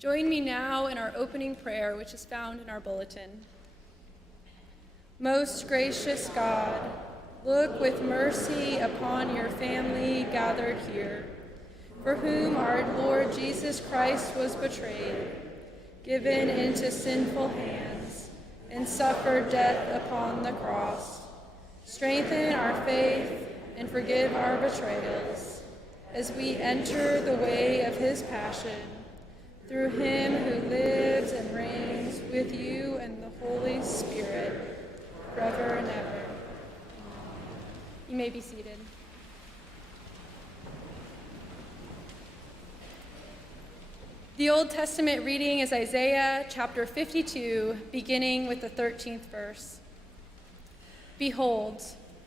Join me now in our opening prayer, which is found in our bulletin. Most gracious God, look with mercy upon your family gathered here, for whom our Lord Jesus Christ was betrayed, given into sinful hands, and suffered death upon the cross. Strengthen our faith and forgive our betrayals, as we enter the way of his passion, through him who lives and reigns with you and the Holy Spirit, forever and ever. You may be seated. The Old Testament reading is Isaiah chapter 52, beginning with the 13th verse. Behold,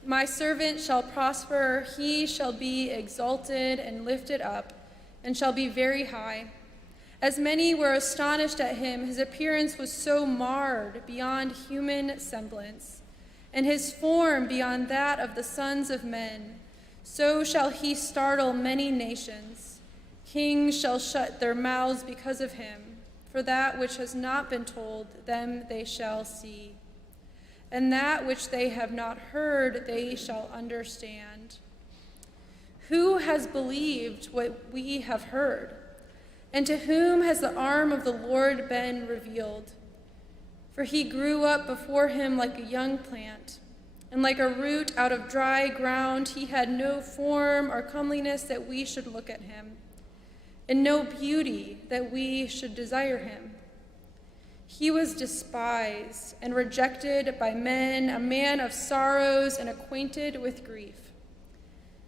my servant shall prosper, he shall be exalted and lifted up, and shall be very high. As many were astonished at him, his appearance was so marred beyond human semblance, and his form beyond that of the sons of men. So shall he startle many nations. Kings shall shut their mouths because of him, for that which has not been told them they shall see, and that which they have not heard they shall understand. Who has believed what we have heard? And to whom has the arm of the Lord been revealed? For he grew up before him like a young plant, and like a root out of dry ground. He had no form or comeliness that we should look at him, and no beauty that we should desire him. He was despised and rejected by men, a man of sorrows and acquainted with grief.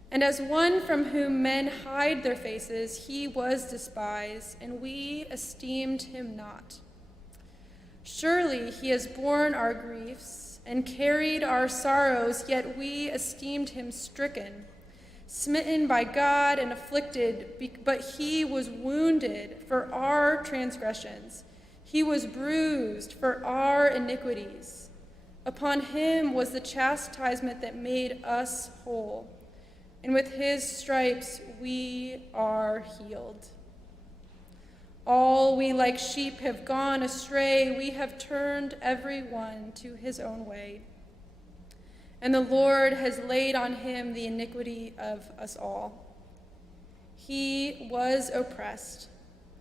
And as one from whom men hide their faces, he was despised, and we esteemed him not. Surely he has borne our griefs and carried our sorrows, yet we esteemed him stricken, smitten by God and afflicted, but he was wounded for our transgressions. He was bruised for our iniquities. Upon him was the chastisement that made us whole, and with his stripes we are healed. All we like sheep have gone astray. We have turned every one to his own way. And the Lord has laid on him the iniquity of us all. He was oppressed,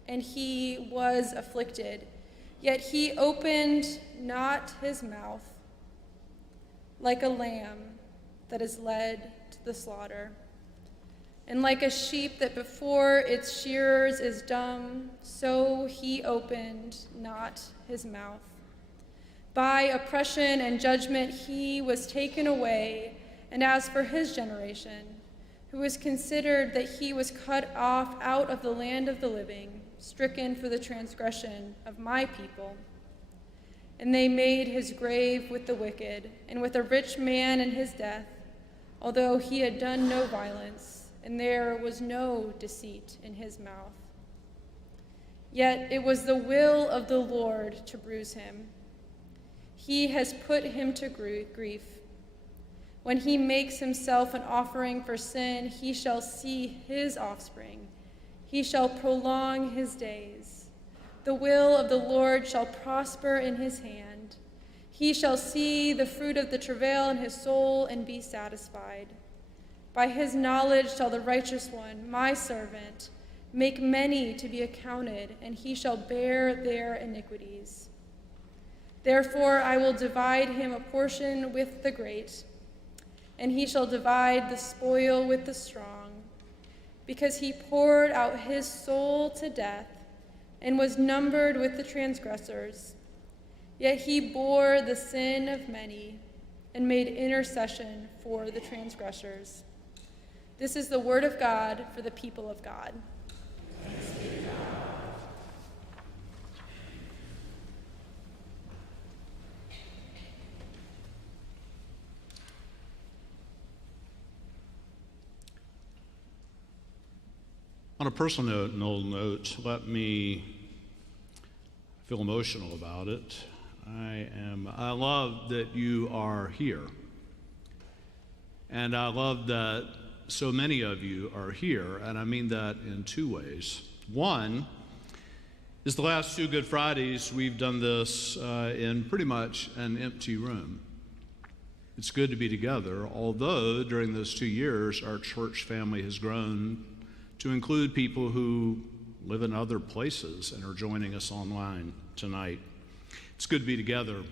and he was afflicted, yet he opened not his mouth. Like a lamb that is led to the slaughter, and like a sheep that before its shearers is dumb, so he opened not his mouth. By oppression and judgment he was taken away. And as for his generation, who was considered that he was cut off out of the land of the living, stricken for the transgression of my people. And they made his grave with the wicked, and with a rich man in his death, although he had done no violence, and there was no deceit in his mouth. Yet it was the will of the Lord to bruise him. He has put him to grief. When he makes himself an offering for sin, he shall see his offspring. He shall prolong his days. The will of the Lord shall prosper in his hand. He shall see the fruit of the travail in his soul and be satisfied. By his knowledge shall the righteous one, my servant, make many to be accounted, and he shall bear their iniquities. Therefore I will divide him a portion with the great, and he shall divide the spoil with the strong, because he poured out his soul to death and was numbered with the transgressors. Yet he bore the sin of many and made intercession for the transgressors. This is the word of God for the people of God. Thanks be to God. On a personal note, let me feel emotional about it. I love that you are here. And I love that so many of you are here, and I mean that in two ways. One is the last two Good Fridays we've done this in pretty much an empty room. It's good to be together, although during those 2 years our church family has grown to include people who live in other places and are joining us online tonight. It's good to be together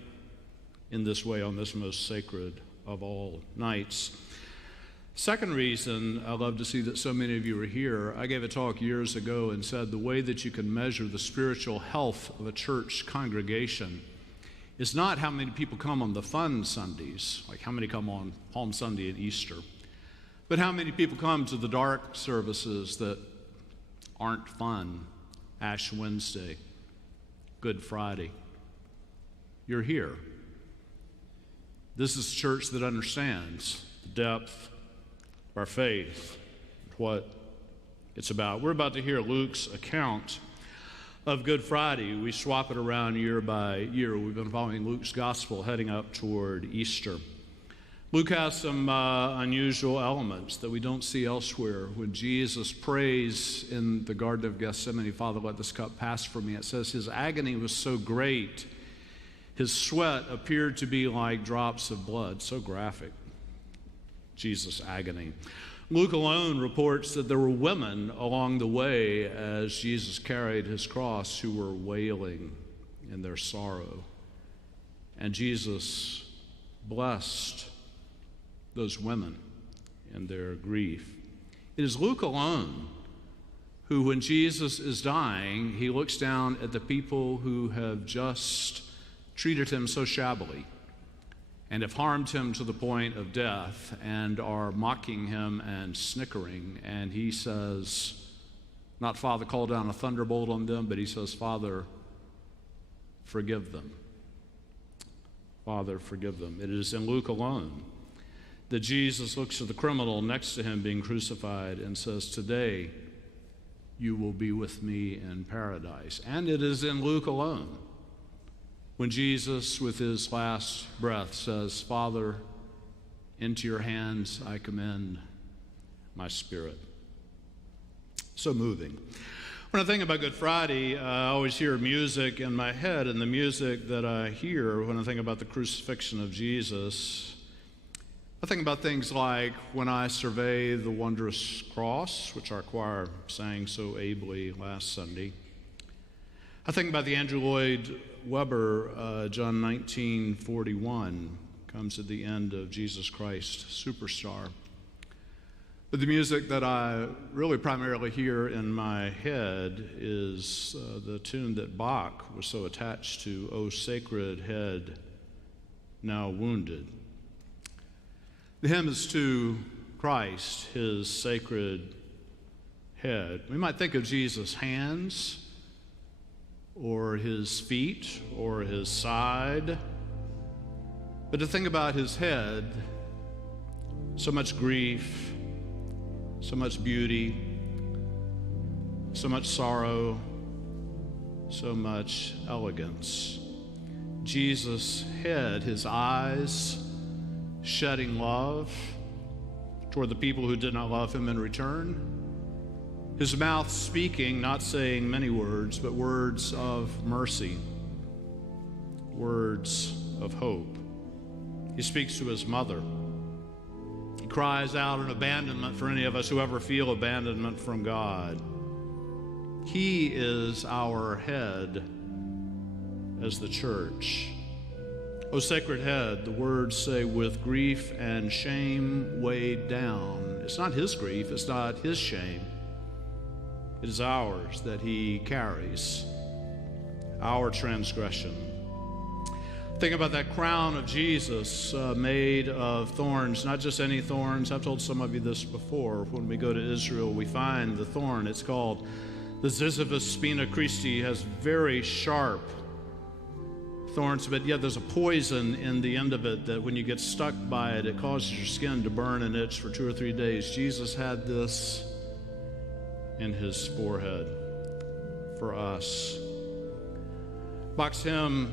in this way on this most sacred of all nights. Second reason I love to see that so many of you are here, I gave a talk years ago and said the way that you can measure the spiritual health of a church congregation is not how many people come on the fun Sundays, like how many come on Palm Sunday and Easter, but how many people come to the dark services that aren't fun, Ash Wednesday, Good Friday. You're here. This is a church that understands the depth of our faith, what it's about. We're about to hear Luke's account of Good Friday. We swap it around year by year. We've been following Luke's gospel heading up toward Easter. Luke has some unusual elements that we don't see elsewhere. When Jesus prays in the Garden of Gethsemane, Father, let this cup pass from me, it says his agony was so great, his sweat appeared to be like drops of blood. So graphic, Jesus' agony. Luke alone reports that there were women along the way as Jesus carried his cross who were wailing in their sorrow. And Jesus blessed those women in their grief. It is Luke alone who, when Jesus is dying, he looks down at the people who have just treated him so shabbily and have harmed him to the point of death and are mocking him and snickering. And he says, not Father, call down a thunderbolt on them, but he says, Father, forgive them. Father, forgive them. It is in Luke alone that Jesus looks at the criminal next to him being crucified and says, today you will be with me in paradise. And it is in Luke alone when Jesus, with his last breath, says, Father, into your hands I commend my spirit. So moving. When I think about Good Friday, I always hear music in my head, and the music that I hear when I think about the crucifixion of Jesus, I think about things like When I Survey the Wondrous Cross, which our choir sang so ably last Sunday. I think about the Andrew Lloyd Webber, John 19:41, comes at the end of Jesus Christ Superstar. But the music that I really primarily hear in my head is the tune that Bach was so attached to, O Sacred Head, Now Wounded. The hymn is to Christ, his sacred head. We might think of Jesus' hands, or his feet, or his side. But to think about his head, so much grief, so much beauty, so much sorrow, so much elegance. Jesus' head, his eyes shedding love toward the people who did not love him in return. His mouth speaking, not saying many words, but words of mercy, words of hope. He speaks to his mother. He cries out in abandonment for any of us who ever feel abandonment from God. He is our head as the church. O sacred head, the words say, with grief and shame weighed down. It's not his grief, it's not his shame. It is ours that he carries, our transgression. Think about that crown of Jesus made of thorns, not just any thorns. I've told some of you this before. When we go to Israel, we find the thorn. It's called the Ziziphus spina Christi. It has very sharp thorns, but yet there's a poison in the end of it that when you get stuck by it, it causes your skin to burn and itch for 2 or 3 days. Jesus had this in his forehead for us. Bach's hymn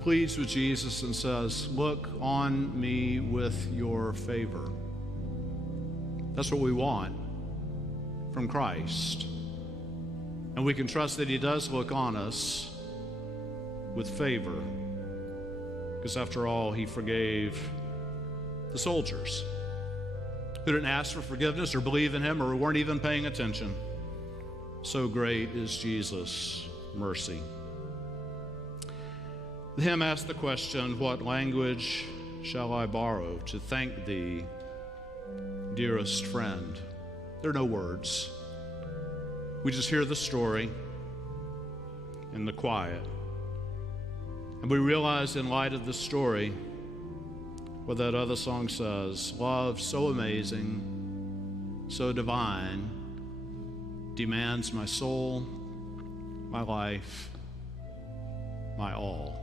pleads with Jesus and says, look on me with your favor. That's what we want from Christ. And we can trust that he does look on us with favor, because after all, he forgave the soldiers who didn't ask for forgiveness or believe in him or weren't even paying attention. So great is Jesus' mercy. The hymn asked the question, what language shall I borrow to thank thee, dearest friend? There are no words. We just hear the story in the quiet. And we realize in light of the story what that other song says, love so amazing, so divine, demands my soul, my life, my all.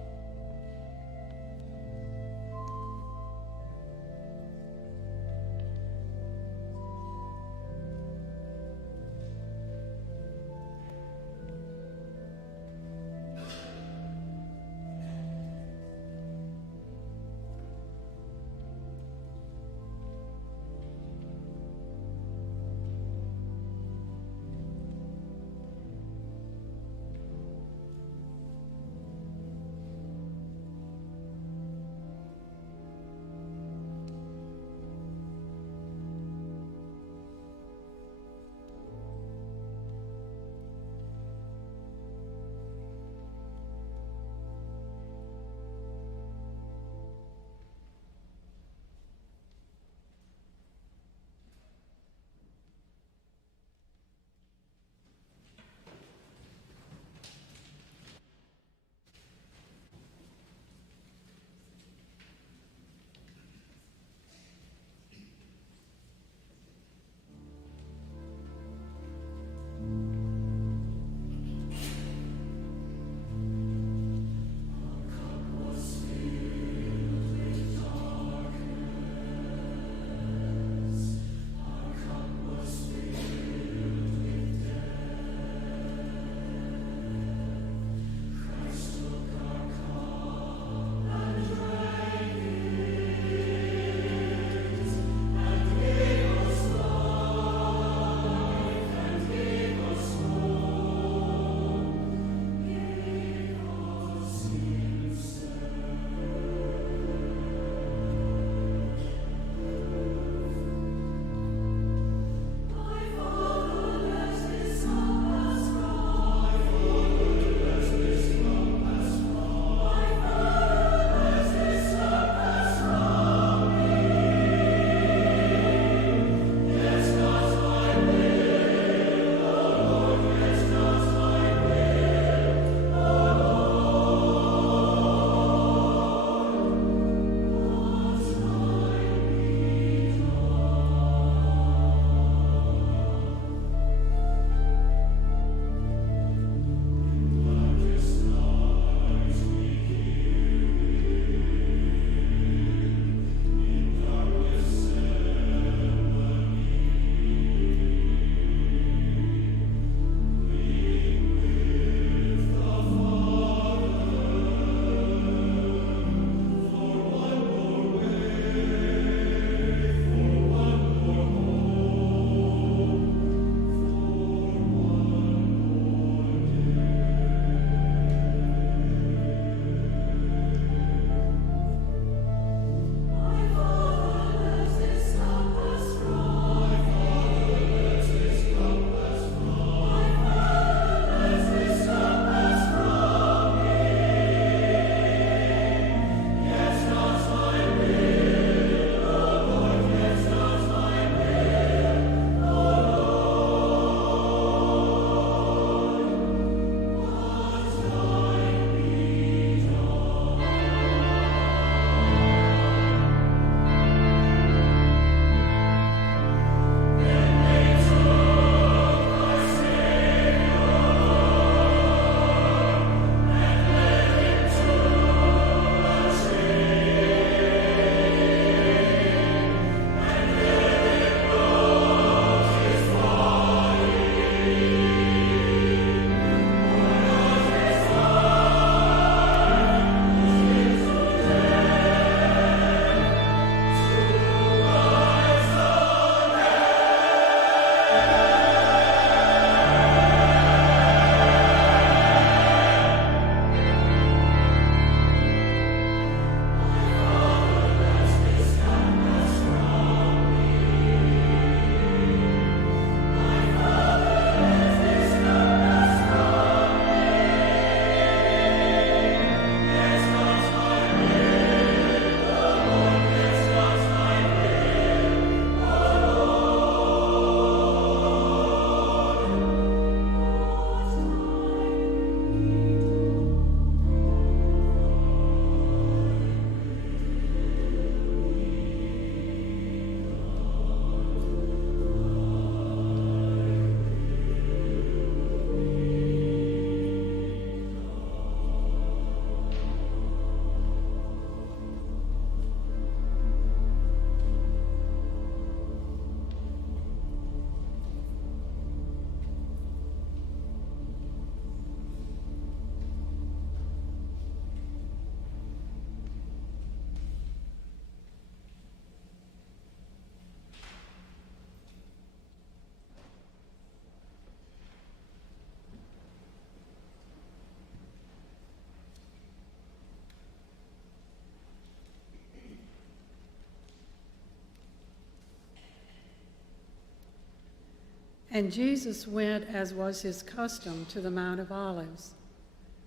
And Jesus went, as was his custom, to the Mount of Olives,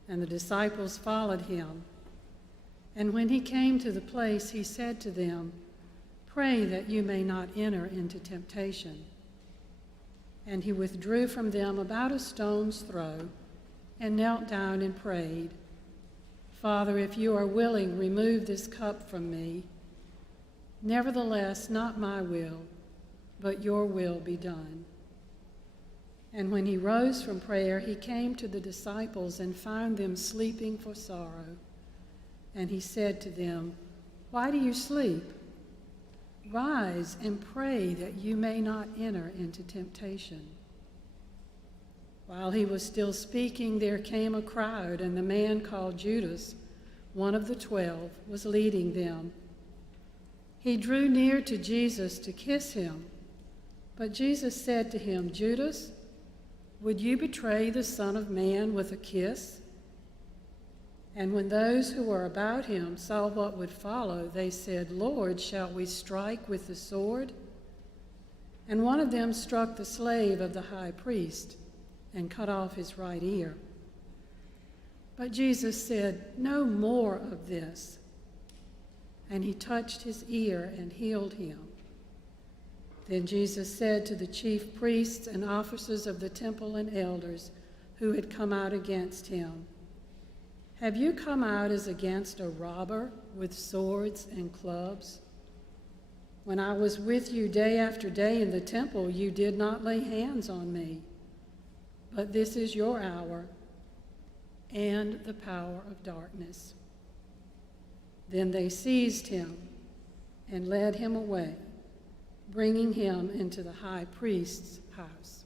and the disciples followed him. And when he came to the place, he said to them, "Pray that you may not enter into temptation." And he withdrew from them about a stone's throw, and knelt down and prayed, "Father, if you are willing, remove this cup from me. Nevertheless, not my will, but your will be done." And when he rose from prayer, he came to the disciples and found them sleeping for sorrow. And he said to them, "Why do you sleep? Rise and pray that you may not enter into temptation." While he was still speaking, there came a crowd, and the man called Judas, one of the 12, was leading them. He drew near to Jesus to kiss him, but Jesus said to him, "Judas, would you betray the Son of Man with a kiss?" And when those who were about him saw what would follow, they said, "Lord, shall we strike with the sword?" And one of them struck the slave of the high priest and cut off his right ear. But Jesus said, "No more of this." And he touched his ear and healed him. Then Jesus said to the chief priests and officers of the temple and elders who had come out against him, "Have you come out as against a robber with swords and clubs? When I was with you day after day in the temple, you did not lay hands on me. But this is your hour and the power of darkness." Then they seized him and led him away, bringing him into the high priest's house.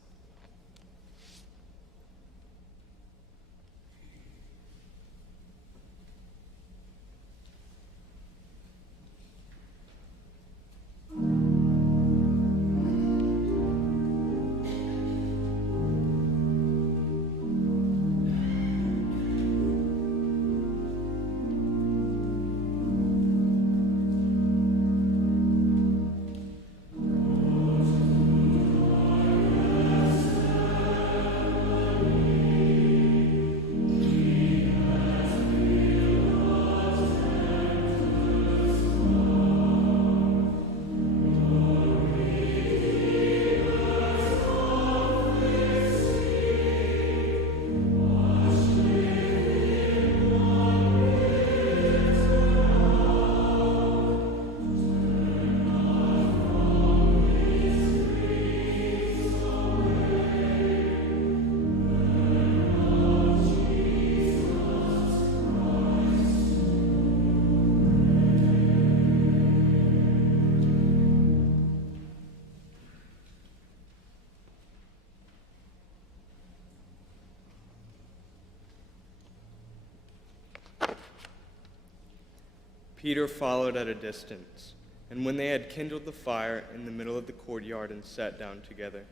Peter followed at a distance, and when they had kindled the fire in the middle of the courtyard and sat down together,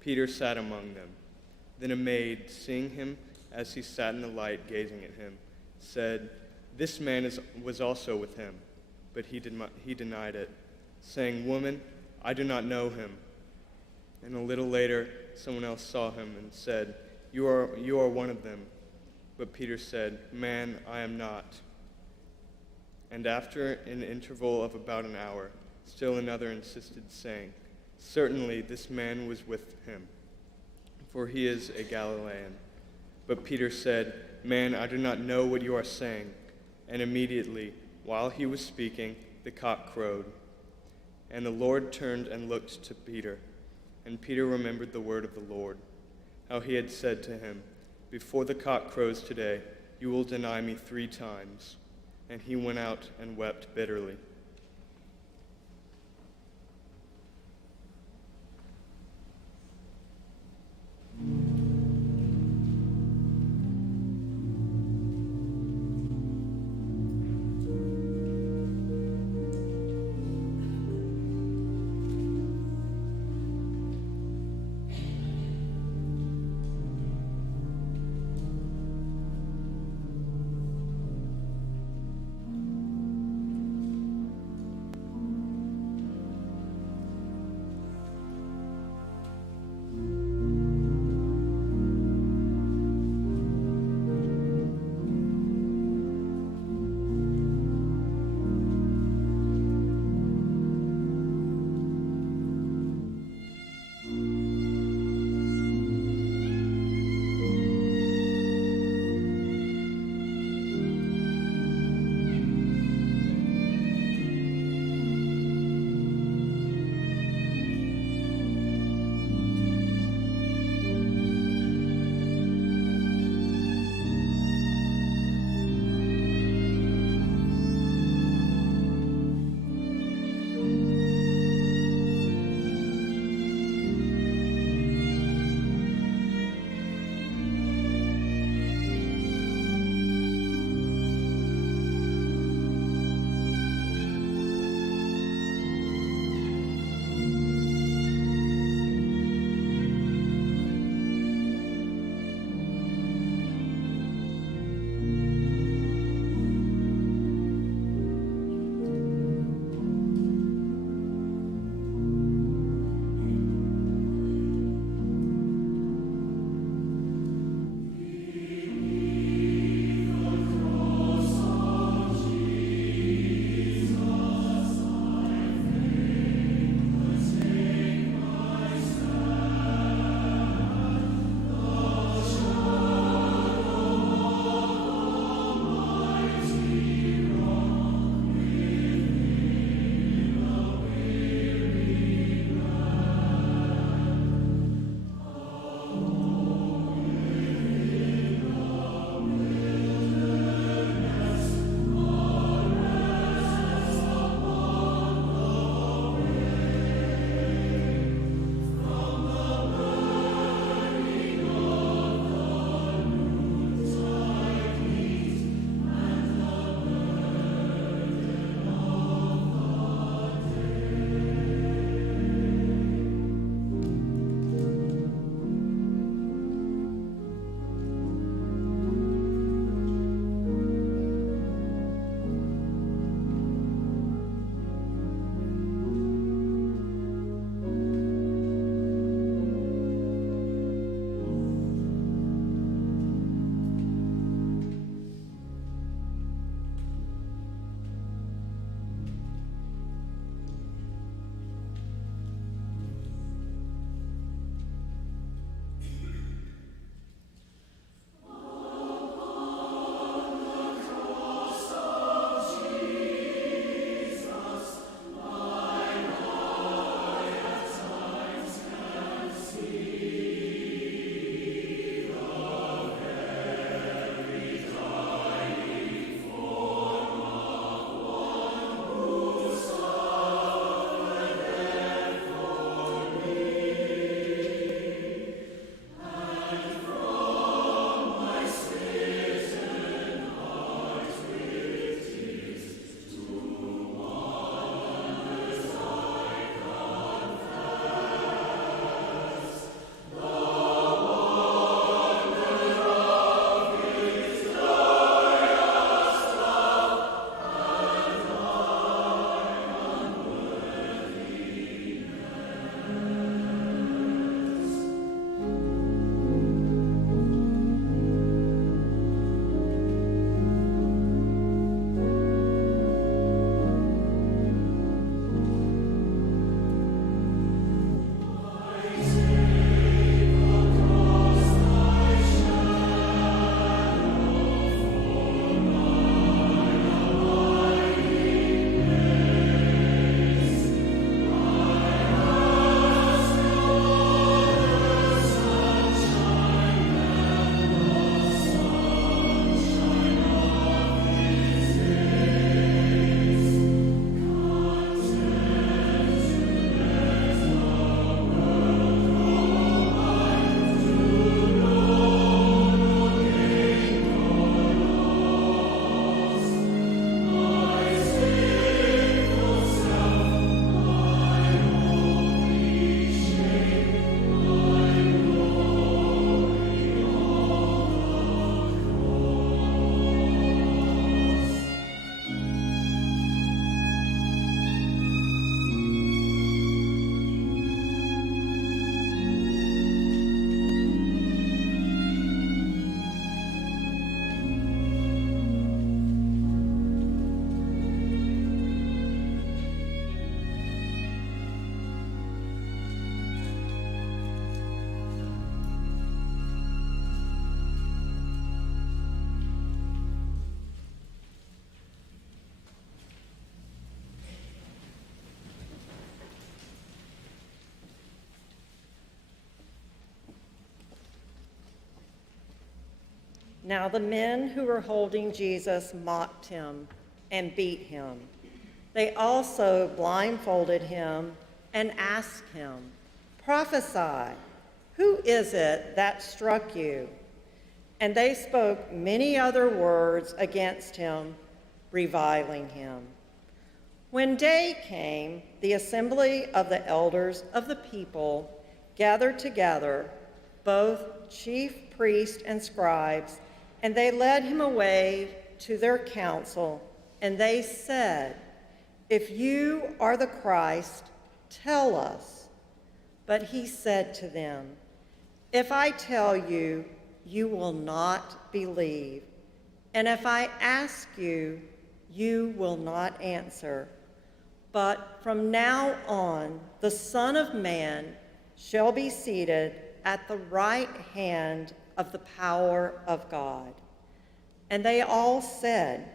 Peter sat among them. Then a maid, seeing him as he sat in the light gazing at him, said, "This man was also with him." But he denied it, saying, "Woman, I do not know him." And a little later, someone else saw him and said, You are one of them." But Peter said, "Man, I am not." And after an interval of about an hour, still another insisted, saying, "Certainly this man was with him, for he is a Galilean." But Peter said, "Man, I do not know what you are saying." And immediately, while he was speaking, the cock crowed. And the Lord turned and looked to Peter. And Peter remembered the word of the Lord, how he had said to him, "Before the cock crows today, you will deny me 3 times." And he went out and wept bitterly. Now the men who were holding Jesus mocked him and beat him. They also blindfolded him and asked him, "Prophesy, who is it that struck you?" And they spoke many other words against him, reviling him. When day came, the assembly of the elders of the people gathered together, both chief priests and scribes, and they led him away to their council, and they said, "If you are the Christ, tell us." But he said to them, "If I tell you, you will not believe, and if I ask you, you will not answer. But from now on, the Son of Man shall be seated at the right hand of the power of God." And they all said,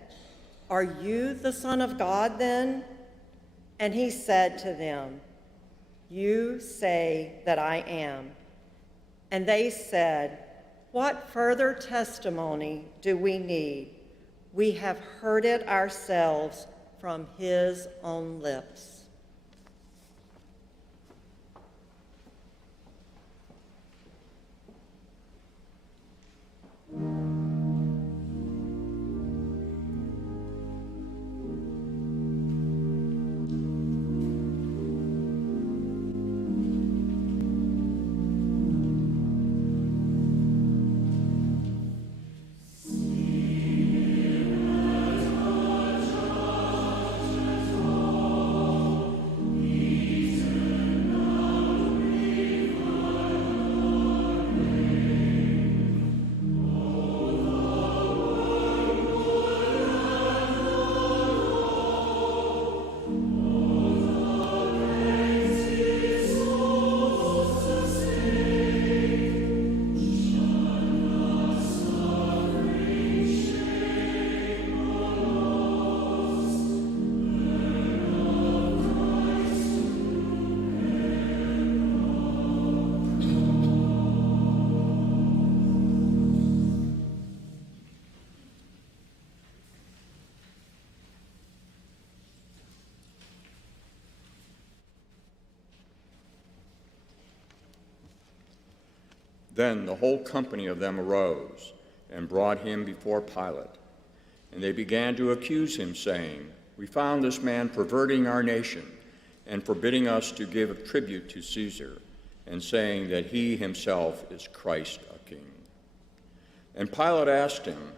"Are you the Son of God then?" And he said to them, "You say that I am." And they said, "What further testimony do we need? We have heard it ourselves from his own lips." Then the whole company of them arose and brought him before Pilate. And they began to accuse him, saying, "We found this man perverting our nation and forbidding us to give tribute to Caesar, and saying that he himself is Christ, a king." And Pilate asked him,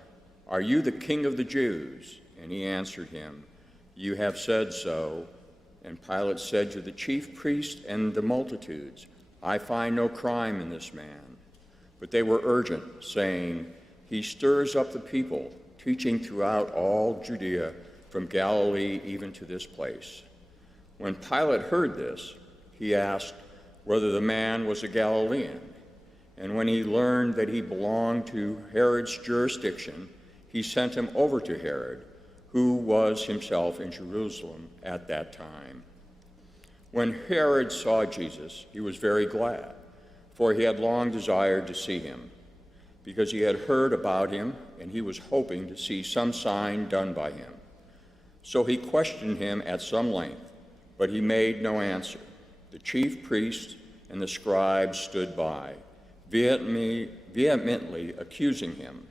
"Are you the king of the Jews?" And he answered him, "You have said so." And Pilate said to the chief priests and the multitudes, "I find no crime in this man." But they were urgent, saying, "He stirs up the people, teaching throughout all Judea, from Galilee even to this place." When Pilate heard this, he asked whether the man was a Galilean. And when he learned that he belonged to Herod's jurisdiction, he sent him over to Herod, who was himself in Jerusalem at that time. When Herod saw Jesus, he was very glad, for he had long desired to see him, because he had heard about him, and he was hoping to see some sign done by him. So he questioned him at some length, but he made no answer. The chief priests and the scribes stood by, vehemently accusing him.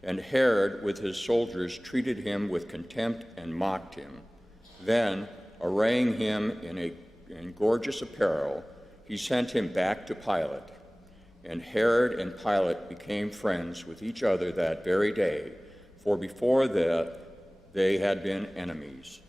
And Herod, with his soldiers, treated him with contempt and mocked him. Then, arraying him in gorgeous apparel, he sent him back to Pilate. And Herod and Pilate became friends with each other that very day, for before that they had been enemies.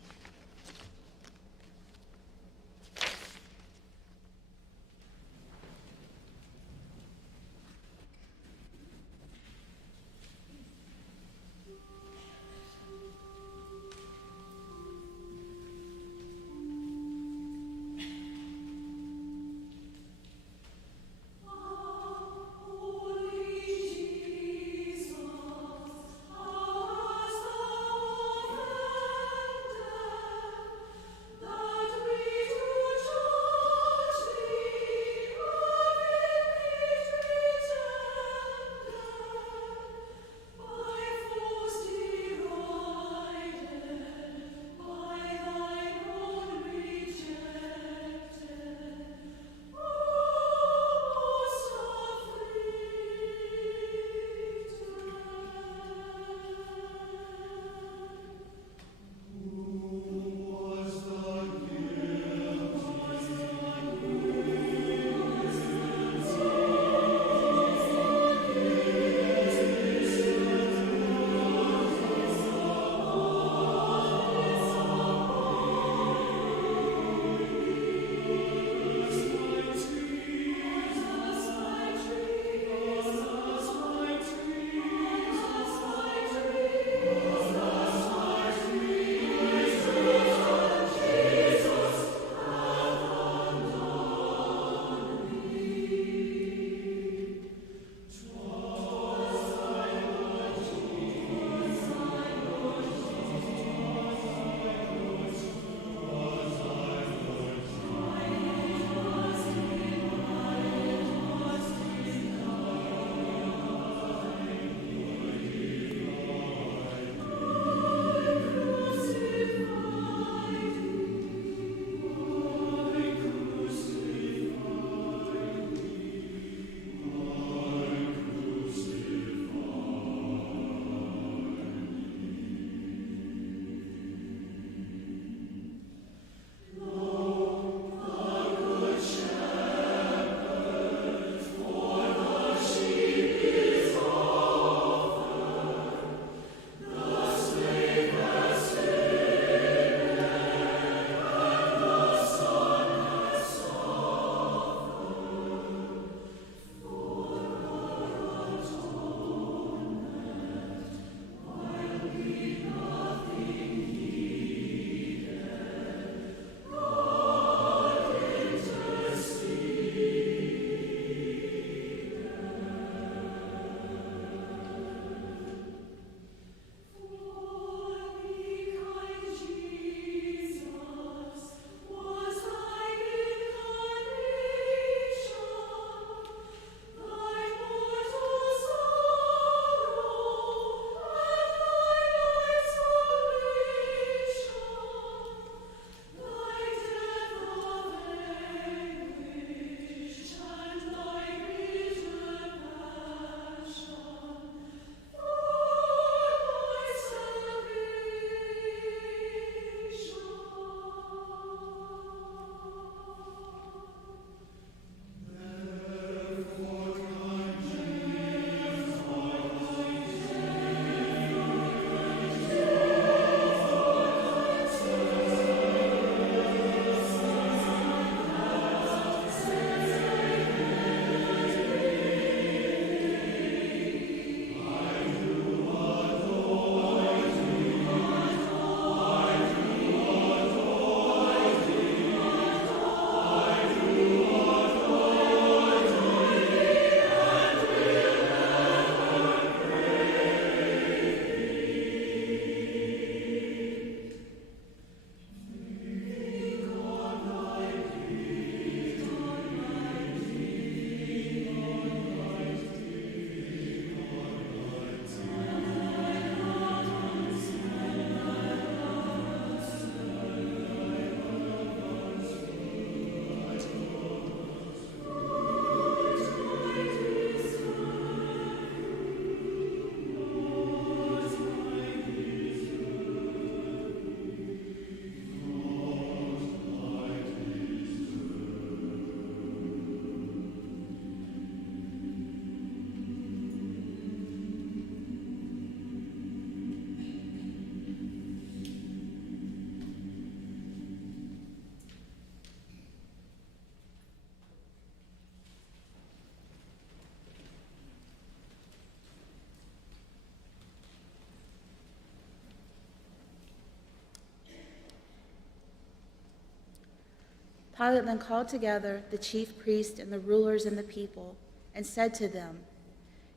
Pilate then called together the chief priests and the rulers and the people, and said to them,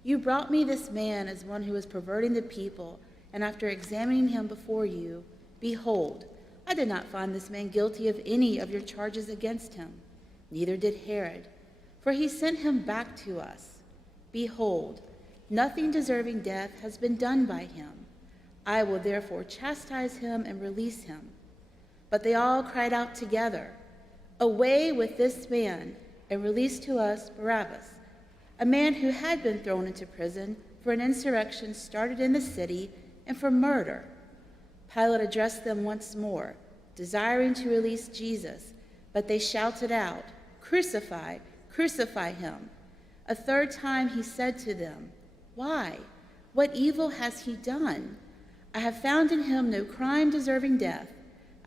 "You brought me this man as one who is perverting the people, and after examining him before you, behold, I did not find this man guilty of any of your charges against him. Neither did Herod, for he sent him back to us. Behold, nothing deserving death has been done by him. I will therefore chastise him and release him." But they all cried out together, "Away with this man, and release to us Barabbas, a man who had been thrown into prison for an insurrection started in the city and for murder." Pilate addressed them once more, desiring to release Jesus, but they shouted out, "Crucify, crucify him." A third time he said to them, "Why? What evil has he done? I have found in him no crime deserving death.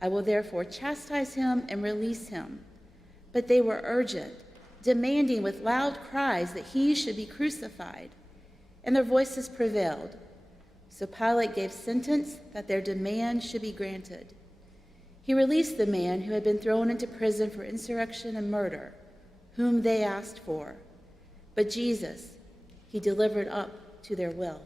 I will therefore chastise him and release him." But they were urgent, demanding with loud cries that he should be crucified, and their voices prevailed. So Pilate gave sentence that their demand should be granted. He released the man who had been thrown into prison for insurrection and murder, whom they asked for. But Jesus he delivered up to their will.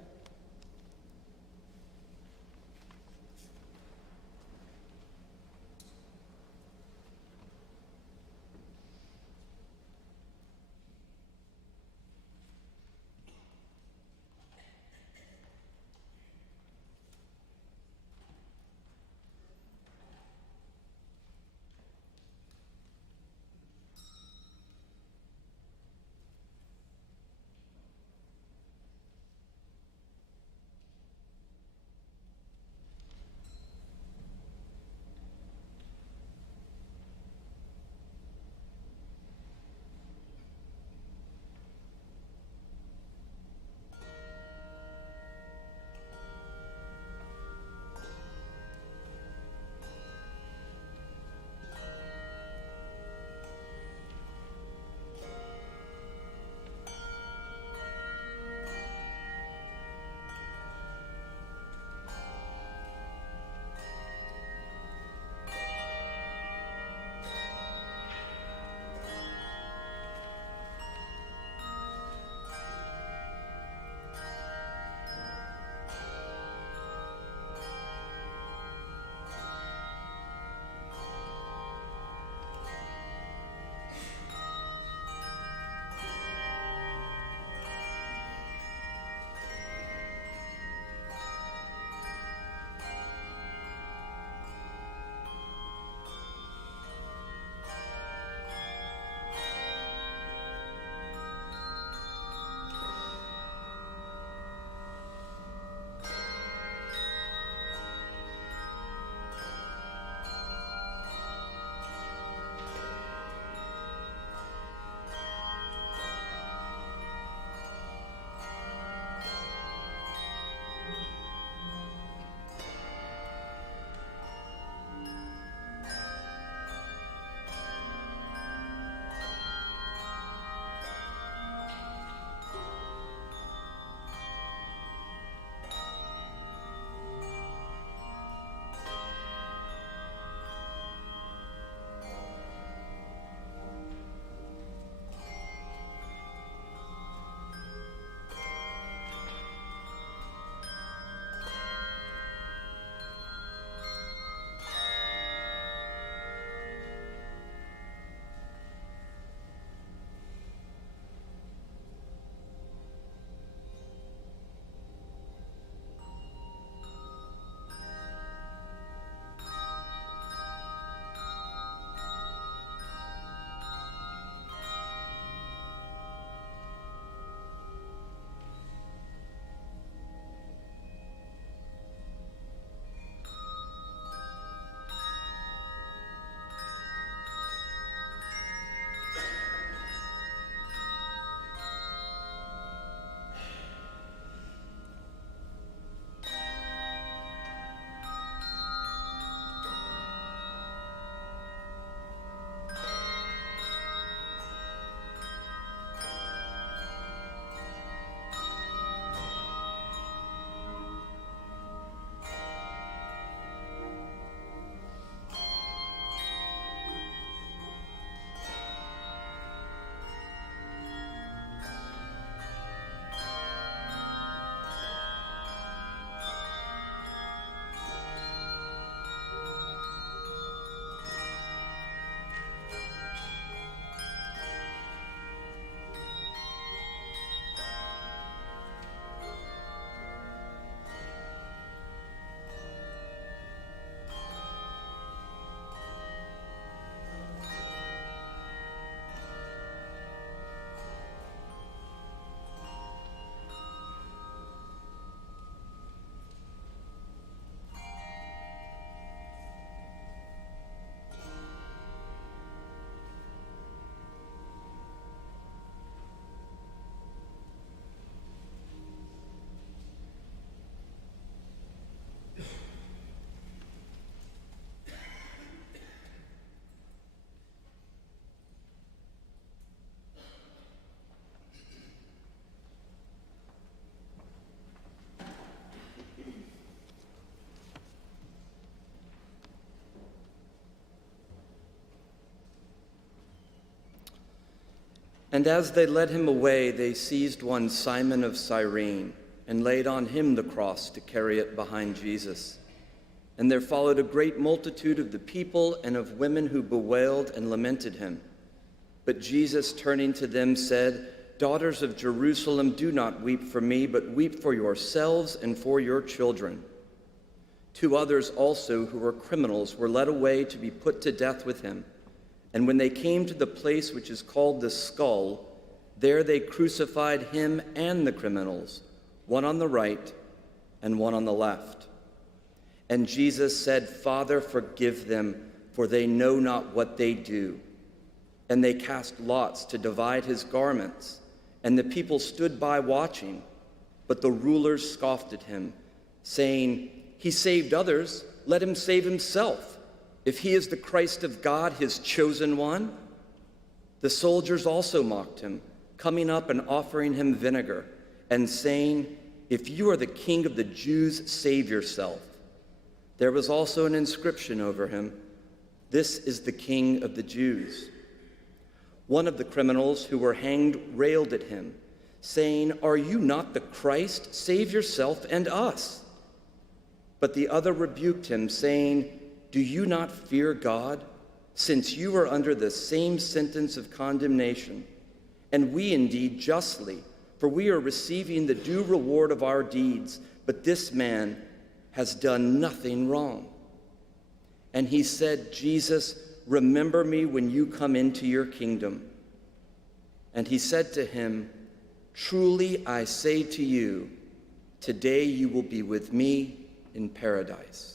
And as they led him away, they seized one Simon of Cyrene and laid on him the cross to carry it behind Jesus. And there followed a great multitude of the people and of women who bewailed and lamented him. But Jesus, turning to them, said, "Daughters of Jerusalem, do not weep for me, but weep for yourselves and for your children." 2 others also, who were criminals, were led away to be put to death with him. And when they came to the place which is called the Skull, there they crucified him and the criminals, one on the right and one on the left. And Jesus said, "Father, forgive them, for they know not what they do." And they cast lots to divide his garments, and the people stood by watching. But the rulers scoffed at him, saying, "He saved others, let him save himself. If he is the Christ of God, his chosen one." The soldiers also mocked him, coming up and offering him vinegar, and saying, "If you are the king of the Jews, save yourself." There was also an inscription over him, "This is the King of the Jews." One of the criminals who were hanged railed at him, saying, "Are you not the Christ? Save yourself and us." But the other rebuked him, saying, "Do you not fear God, since you are under the same sentence of condemnation? And we indeed justly, for we are receiving the due reward of our deeds, but this man has done nothing wrong." And he said, "Jesus, remember me when you come into your kingdom." And he said to him, "Truly I say to you, today you will be with me in paradise."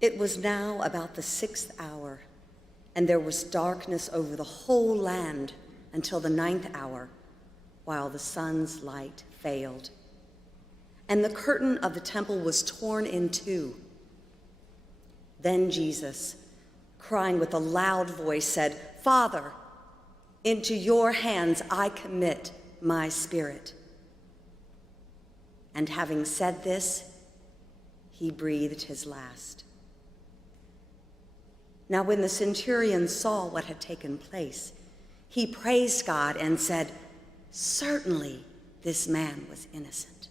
It was now about the 6th hour, and there was darkness over the whole land until the 9th hour, while the sun's light failed. And the curtain of the temple was torn in two. Then Jesus, crying with a loud voice, said, "Father, into your hands I commit my spirit." And having said this, he breathed his last. Now when the centurion saw what had taken place, he praised God and said, "Certainly this man was innocent."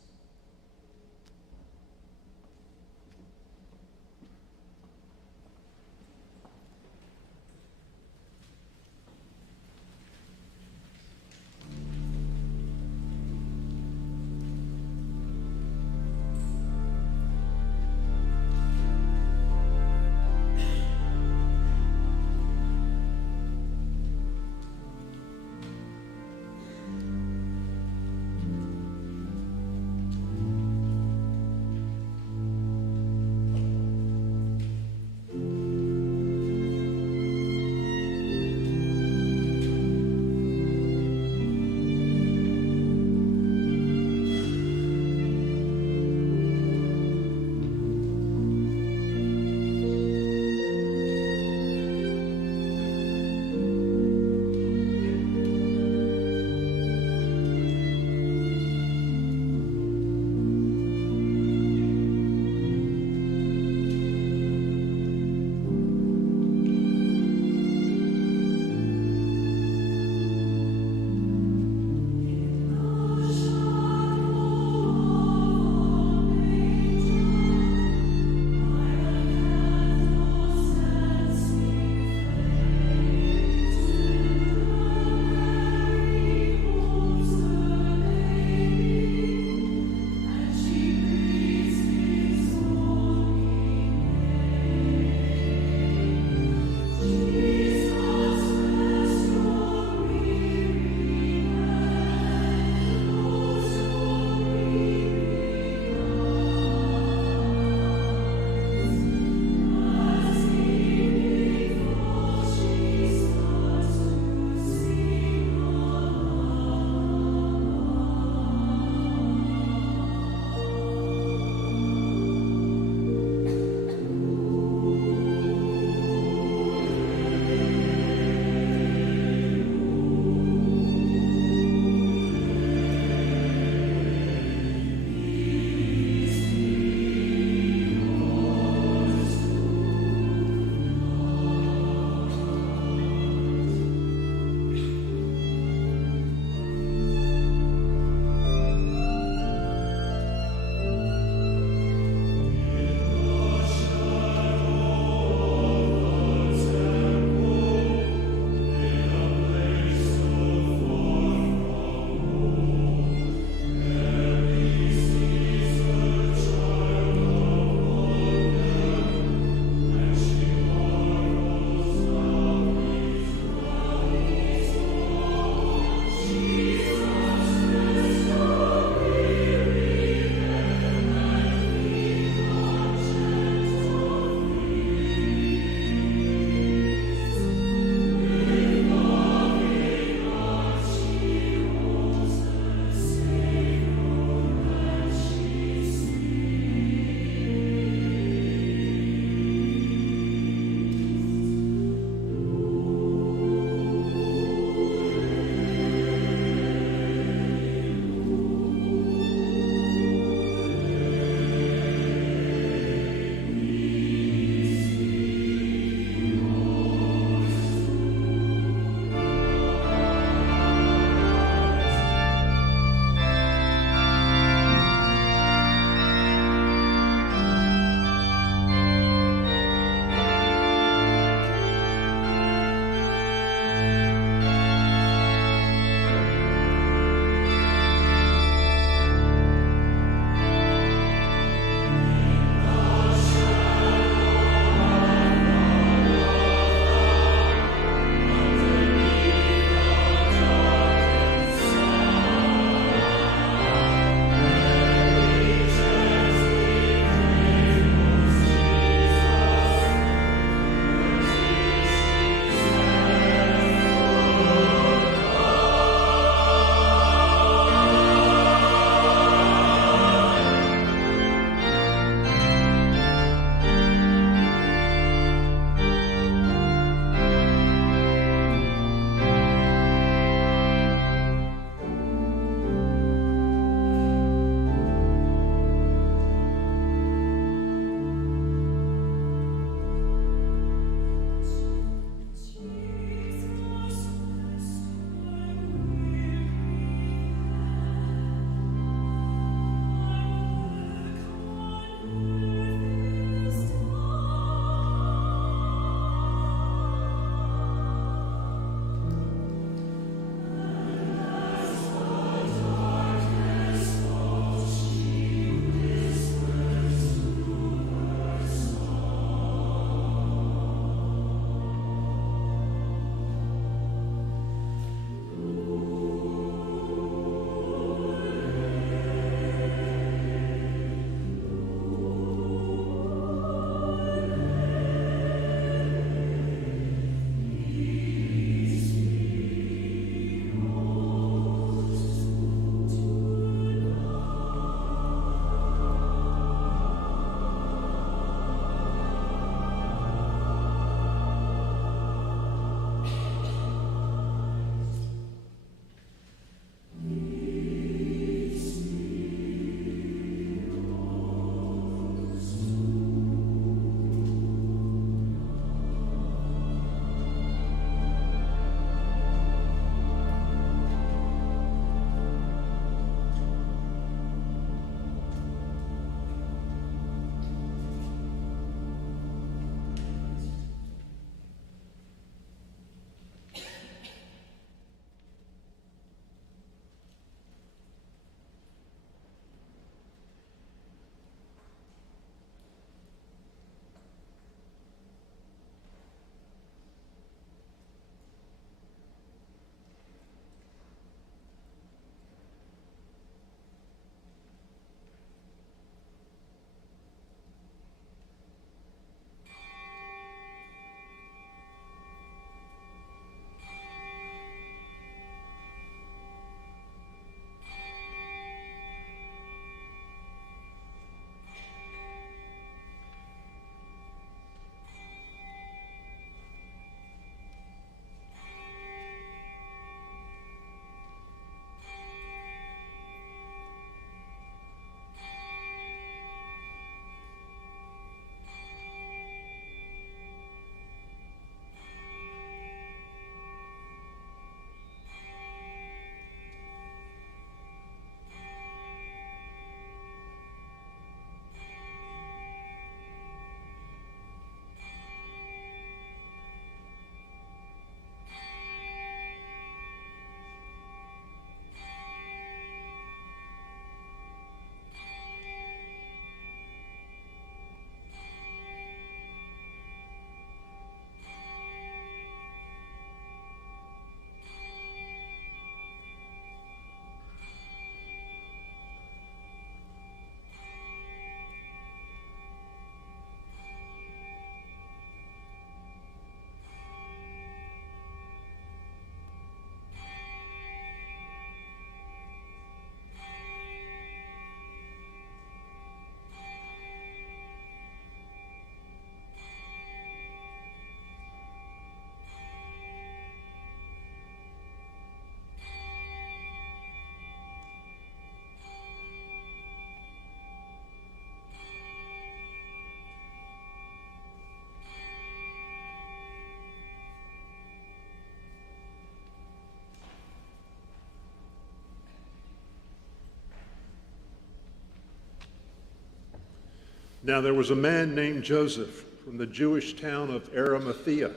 Now there was a man named Joseph from the Jewish town of Arimathea.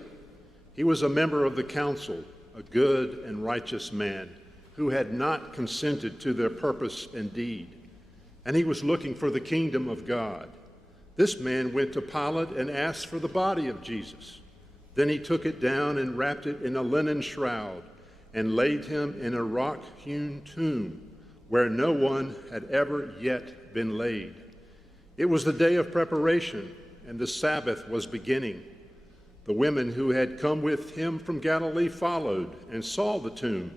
He was a member of the council, a good and righteous man who had not consented to their purpose and deed, and he was looking for the kingdom of God. This man went to Pilate and asked for the body of Jesus. Then he took it down and wrapped it in a linen shroud and laid him in a rock-hewn tomb where no one had ever yet been laid. It was the day of preparation, and the Sabbath was beginning. The women who had come with him from Galilee followed and saw the tomb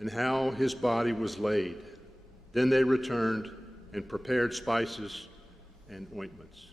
and how his body was laid. Then they returned and prepared spices and ointments.